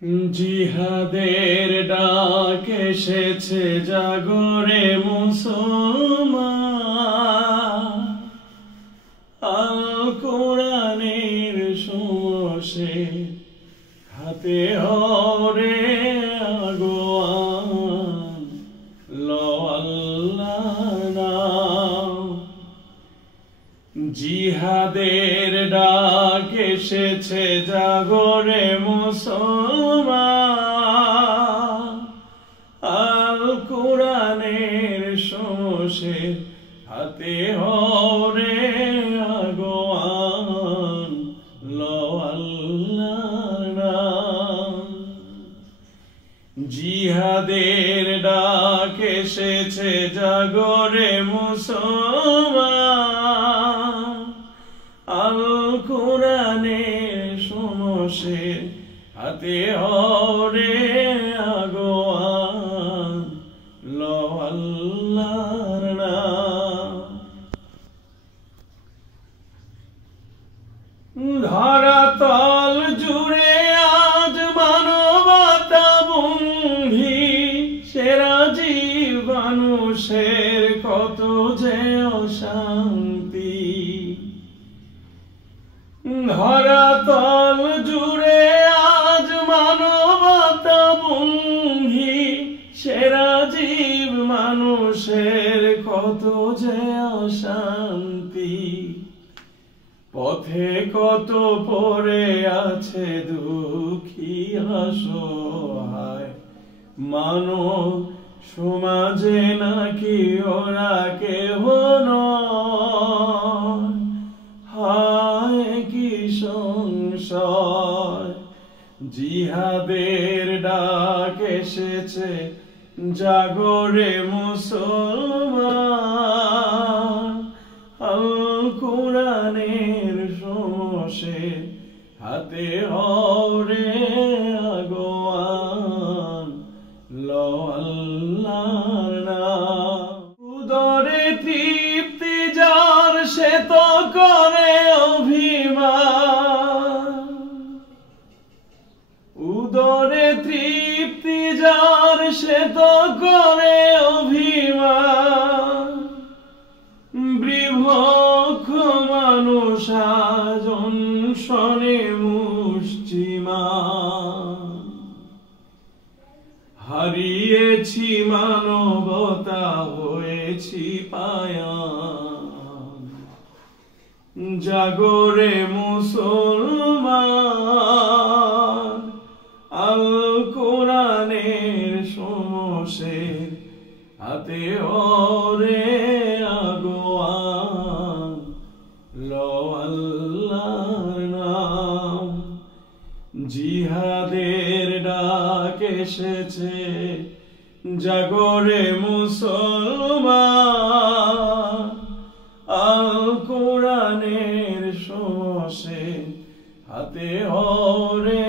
জিহাদের ডাক এসেছে জাগরে মুসলমান, আল কোরআনের সমসে হাতে হরে আগোয়ান লো আল্লাহর নাম। জিহাদের ডাক এসেছে জাগরে মুসলমান, আল কোরআনের সমসে হাতে হরে আগোয়ান লো আল্লাহর নাম। জিহাদের ডাক এসেছে জাগরে মুসলমান, আল কোরআনের সমসে হাতে হরে আগোয়ান লো আল্লাহর নাম। ধরাতল জুড়ে আজ মানবতা বন্ধি, সেরা জীব মানুষের কত যে অশান্তি। ধরাতল জুড়ে আজ মানবতা বন্ধি, সেরা জীব মানুষের কত যে অশান্তি। পথে কত পড়ে আছে দুঃখী অসহায় মানব সমাজে, নাকি ওরা কেহ নয়। হায় কি সংশয়, জিহাদের ডাক এসেছে জাগরে মুসলমান, আল কোরআনের সমসে হাতে হরে আগোয়ান লো আল্লাহর নাম। উদরে তৃপ্তি যার সে তো করে অভিমান, উদরে তৃপ্তি যার সে তো করে অভিমান। বিভক্ষ মানুষ আজ অনশনে মুষ্টিমান, হারিয়েছি মানবতা হয়েছি পায়ান। জাগরে মুসলমান, আল কোরআনের সমসে হাতে হরে আগোয়ান লো আল্লাহর নাম। জিহাদের ডাক এসেছে জাগরে মুসলমান, আল কোরআনের সমসে হাতে হরে